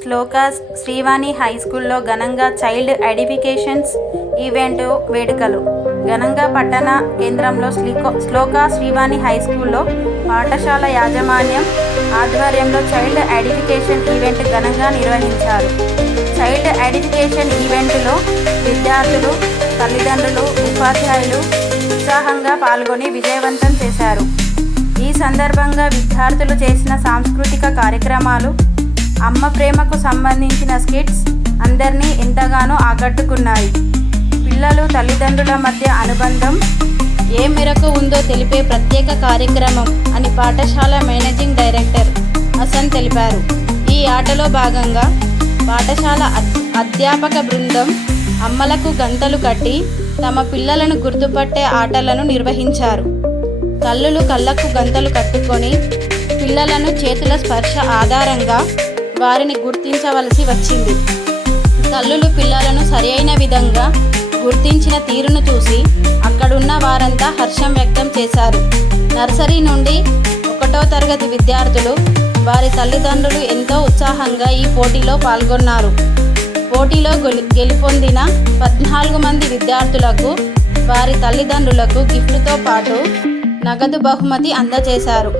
Shloka Srivani high స్కూల్లో ఘనంగా child ఎడిఫికేషన్స్ event వేడుకలు. ఘనంగా పట్టణ కేంద్రంలో శ్లోకా శ్రీవాణి హై స్కూల్లో పాఠశాల యాజమాన్యం ఆధ్వర్యంలో చైల్డ్ ఎడిఫికేషన్ ఈవెంట్ ఘనంగా నిర్వహించారు. చైల్డ్ ఎడిఫికేషన్ ఈవెంట్లో విద్యార్థులు, తల్లిదండ్రులు, ఉపాధ్యాయులు ఉత్సాహంగా పాల్గొని విజయవంతం చేశారు. ఈ సందర్భంగా విద్యార్థులు చేసిన సాంస్కృతిక కార్యక్రమాలు, అమ్మ ప్రేమకు సంబంధించిన స్కిట్స్ అందరినీ ఎంతగానో ఆకట్టుకున్నాయి. పిల్లలు, తల్లిదండ్రుల మధ్య అనుబంధం ఏ మేరకు ఉందో తెలిపే ప్రత్యేక కార్యక్రమం అని పాఠశాల మేనేజింగ్ డైరెక్టర్ హసన్ తెలిపారు. ఈ ఆటలో భాగంగా పాఠశాల అధ్యాపక బృందం అమ్మలకు గంటలు కట్టి తమ పిల్లలను గుర్తుపట్టే ఆటలను నిర్వహించారు. తల్లులు కళ్ళకు గంటలు కట్టుకొని పిల్లలను చేతుల స్పర్శ ఆధారంగా వారిని గుర్తించవలసి వచ్చింది. తల్లులు పిల్లలను సరైన విధంగా గుర్తించిన తీరును చూసి అక్కడున్న వారంతా హర్షం వ్యక్తం చేశారు. నర్సరీ నుండి 1వ తరగతి విద్యార్థులు, వారి తల్లిదండ్రులు ఎంతో ఉత్సాహంగా ఈ పోటీలో పాల్గొన్నారు. పోటీలో గెలుపొందిన 14 మంది విద్యార్థులకు వారి తల్లిదండ్రులకు గిఫ్ట్తో పాటు నగదు బహుమతి అందజేశారు.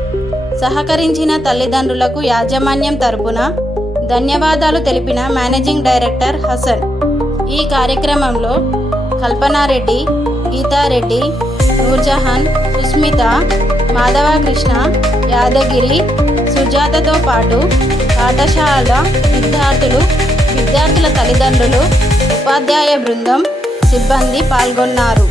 సహకరించిన తల్లిదండ్రులకు యాజమాన్యం తరపున ధన్యవాదాలు తెలిపిన మేనేజింగ్ డైరెక్టర్ హసన్. ఈ కార్యక్రమంలో కల్పనారెడ్డి, గీతారెడ్డి, నూర్జహాన్, సుస్మిత, మాధవకృష్ణ, యాదగిరి, సుజాతతో పాటు పాఠశాల విద్యార్థులు, విద్యార్థుల తల్లిదండ్రులు, ఉపాధ్యాయ బృందం, సిబ్బంది పాల్గొన్నారు.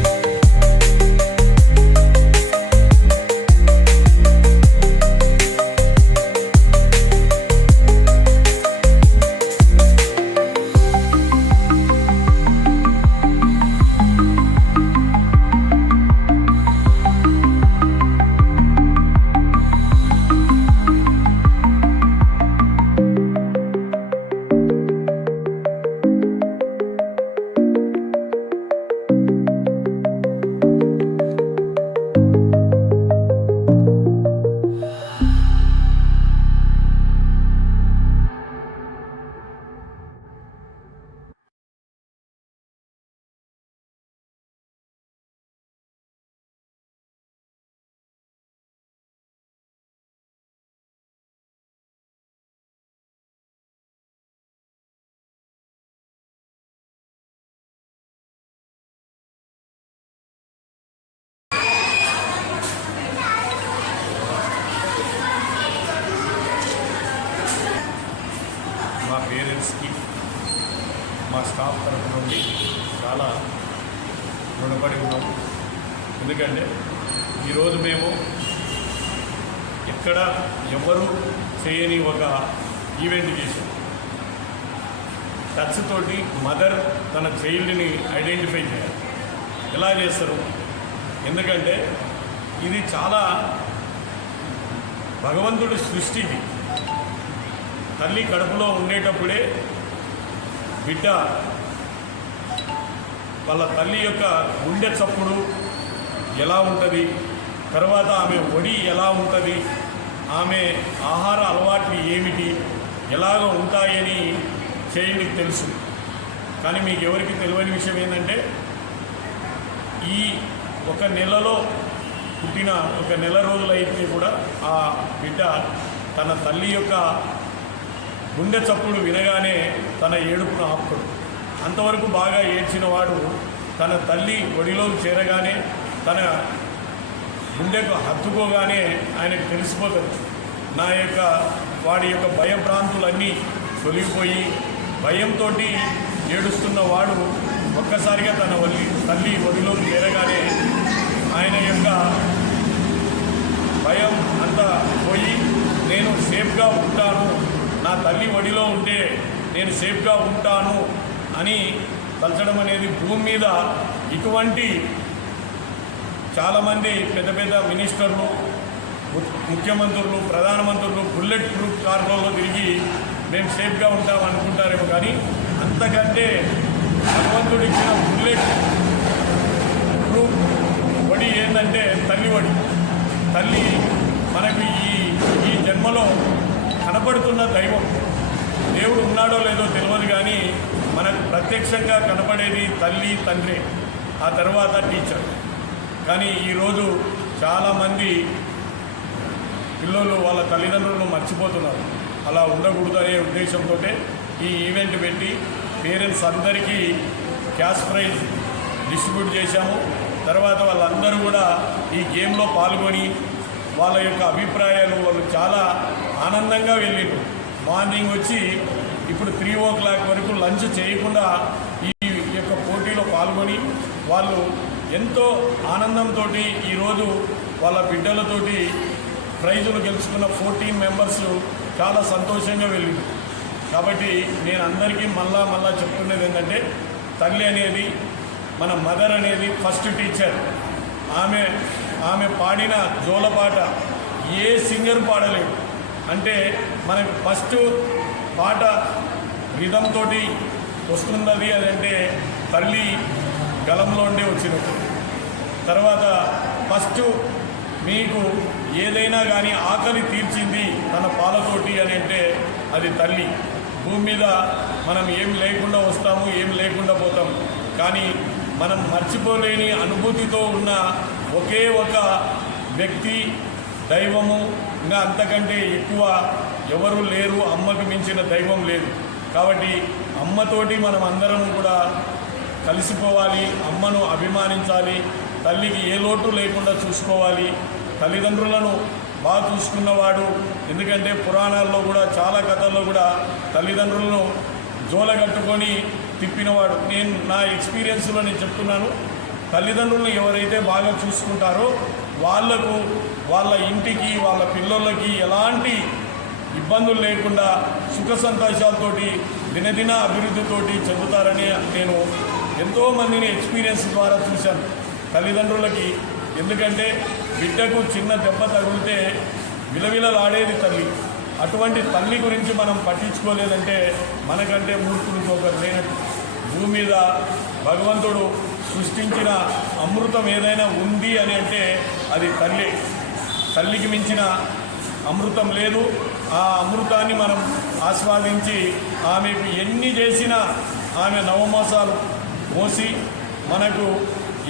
మా పేరెంట్స్కి, మా స్టాఫ్ తరఫు నుండి చాలా రుణపడి ఉన్నాము. ఎందుకంటే ఈరోజు మేము ఎక్కడ ఎవరు చేయని ఒక ఈవెంట్ చేసాం. టచ్ తోటి మదర్ తన చైల్డ్ని ఐడెంటిఫై చేయాలి. ఎలా చేస్తారు? ఎందుకంటే ఇది చాలా భగవంతుడి సృష్టికి. తల్లి కడుపులో ఉండేటప్పుడే బిడ్డ వాళ్ళ తల్లి యొక్క గుండె చప్పుడు ఎలా ఉంటుంది, తర్వాత ఆమె ఒడి ఎలా ఉంటుంది, ఆమె ఆహార అలవాట్లు ఏమిటి, ఎలాగ ఉంటాయని చైల్డ్కి తెలుసు. కానీ మీకు ఎవరికి తెలియని విషయం ఏంటంటే ఈ ఒక నెలలో పుట్టిన ఒక నెల రోజులైతే కూడా ఆ బిడ్డ తన తల్లి యొక్క గుండె చప్పుడు వినగానే తన ఏడుపును ఆపుతాడు. అంతవరకు బాగా ఏడ్చిన వాడు తన తల్లి ఒడిలోకి చేరగానే, తన గుండెకు హత్తుకోగానే ఆయనకు తెలిసిపోతుంది. వాడి యొక్క భయభ్రాంతులన్నీ తొలగిపోయి భయంతో ఏడుస్తున్న వాడు ఒక్కసారిగా తన తల్లి ఒడిలోకి చేరగానే ఆయన యొక్క భయం అంతా పోయి నేను సేఫ్గా ఉంటాను, నా తల్లి ఒడిలో ఉంటే నేను సేఫ్గా ఉంటాను అని తలచడం అనేది భూమి మీద ఇటువంటి చాలామంది పెద్ద పెద్ద మినిస్టర్లు, ముఖ్యమంత్రులు, ప్రధానమంత్రులు బుల్లెట్ ప్రూఫ్ కార్లలో తిరిగి మేము సేఫ్గా ఉంటాం అనుకుంటారేమో. కానీ అంతకంటే భగవంతుడు ఇచ్చిన బుల్లెట్ ప్రూఫ్ ఒడి ఏంటంటే తల్లి ఒడి. తల్లి మనకు ఈ జన్మలో కనపడుతున్న దైవం. దేవుడు ఉన్నాడు ఉన్నాడో లేదో తెలియదు, కానీ మనకు ప్రత్యక్షంగా కనపడేది తల్లి తండ్రి, ఆ తర్వాత టీచర్. కానీ ఈరోజు చాలామంది పిల్లలు వాళ్ళ తల్లిదండ్రులను మర్చిపోతున్నారు. అలా ఉండకూడదు అనే ఉద్దేశంతో ఈ ఈవెంట్ పెట్టి పేరెంట్స్ అందరికీ క్యాష్ ప్రైజ్ డిస్ట్రిబ్యూట్ చేశాము. తర్వాత వాళ్ళందరూ కూడా ఈ గేమ్లో పాల్గొని వాళ్ళ యొక్క అభిప్రాయాలు వాళ్ళు చాలా ఆనందంగా వెళ్ళారు. మార్నింగ్ వచ్చి ఇప్పుడు 3 o'clock వరకు లంచ్ చేయకుండా ఈ యొక్క పోటీలో పాల్గొని వాళ్ళు ఎంతో ఆనందంతో ఈరోజు వాళ్ళ బిడ్డలతోటి ప్రైజులు గెలుచుకున్న 14 మెంబర్స్ చాలా సంతోషంగా వెళ్ళింది. కాబట్టి నేను అందరికీ మళ్ళా చెప్తున్నది ఏంటంటే, తల్లి అనేది మన మదర్ అనేది ఫస్ట్ టీచర్. ఆమె పాడిన జోలపాట ఏ సింగర్ పాడలేడు. అంటే మనకు ఫస్ట్ పాట రిధంతో వస్తున్నది అదంటే తల్లి గలంలో ఉండే వచ్చినట్టు. తర్వాత ఫస్ట్ మీకు ఏదైనా కానీ ఆకలి తీర్చింది తన పాలతోటి అని అంటే అది తల్లి. భూమి మీద మనం ఏం లేకుండా వస్తాము, ఏం లేకుండా పోతాము, కానీ మనం మర్చిపోలేని అనుభూతితో ఉన్న ఒకే ఒక వ్యక్తి దైవము. ఇంకా అంతకంటే ఎక్కువ ఎవరు లేరు, అమ్మకు మించిన దైవం లేదు. కాబట్టి అమ్మతోటి మనం అందరం కూడా కలిసిపోవాలి, అమ్మను అభిమానించాలి, తల్లికి ఏ లోటు లేకుండా చూసుకోవాలి. తల్లిదండ్రులను బాగా చూసుకున్నవాడు, ఎందుకంటే పురాణాల్లో కూడా చాలా కథల్లో కూడా తల్లిదండ్రులను జోలగట్టుకొని తిప్పినవాడు. నేను నా ఎక్స్పీరియన్స్లో నేను చెప్తున్నాను. తల్లిదండ్రులను ఎవరైతే బాగా చూసుకుంటారో వాళ్లకు వాళ్ళ ఇంటికి వాళ్ళ పిల్లలకి ఎలాంటి ఇబ్బందులు లేకుండా సుఖ సంతోషాలతోటి దినదిన అభివృద్ధితోటి చెందుతారని నేను ఎంతోమందిని ఎక్స్పీరియన్స్ ద్వారా చూశాను తల్లిదండ్రులకి. ఎందుకంటే బిడ్డకు చిన్న దెబ్బ తగిలితే విలవిలలాడేది తల్లి. అటువంటి తల్లి గురించి మనం పట్టించుకోలేదంటే మనకంటే మూర్ఖులు ఒకరు లేనట్టు. భూమి మీద భగవంతుడు సృష్టించిన అమృతం ఏదైనా ఉంది అని అంటే అది తల్లి. తల్లికి మించిన అమృతం లేదు. ఆ అమృతాన్ని మనం ఆస్వాదించి ఆమెకు ఎన్ని చేసినా ఆమె నవమాసాలు మోసి మనకు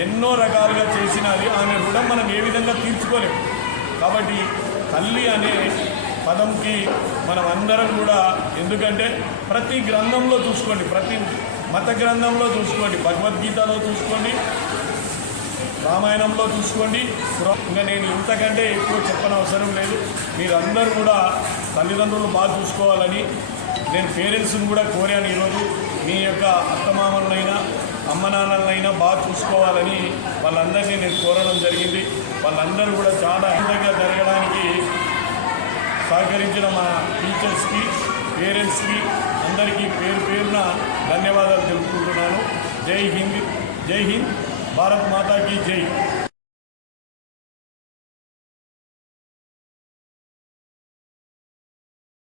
ఎన్నో రకాలుగా చేసినది ఆమె రుణం మనం ఏ విధంగా తీర్చుకోలేము. కాబట్టి తల్లి అనే పదంకి మనం అందరం కూడా, ఎందుకంటే ప్రతి గ్రంథంలో చూసుకోండి, ప్రతి మత గ్రంథంలో చూసుకోండి, భగవద్గీతలో చూసుకోండి, రామాయణంలో చూసుకోండి. ఇంకా నేను ఇంతకంటే ఎక్కువ చెప్పనవసరం లేదు. మీరందరూ కూడా తల్లిదండ్రులు బాగా చూసుకోవాలని నేను పేరెంట్స్ని కూడా కోరాను. ఈరోజు మీ యొక్క అత్తమామలనైనా అమ్మ నాన్నలనైనా బాగా చూసుకోవాలని వాళ్ళందరినీ నేను కోరడం జరిగింది. వాళ్ళందరూ కూడా చాలా ఆనందంగా జరగడానికి సహకరించిన మా టీచర్స్కి, పేరెంట్స్కి అందరికీ పేరు పేరున ధన్యవాదాలు తెలుపుకుంటున్నాను. జై హింద్, జై హింద్, భారత్ మాతాకి జై.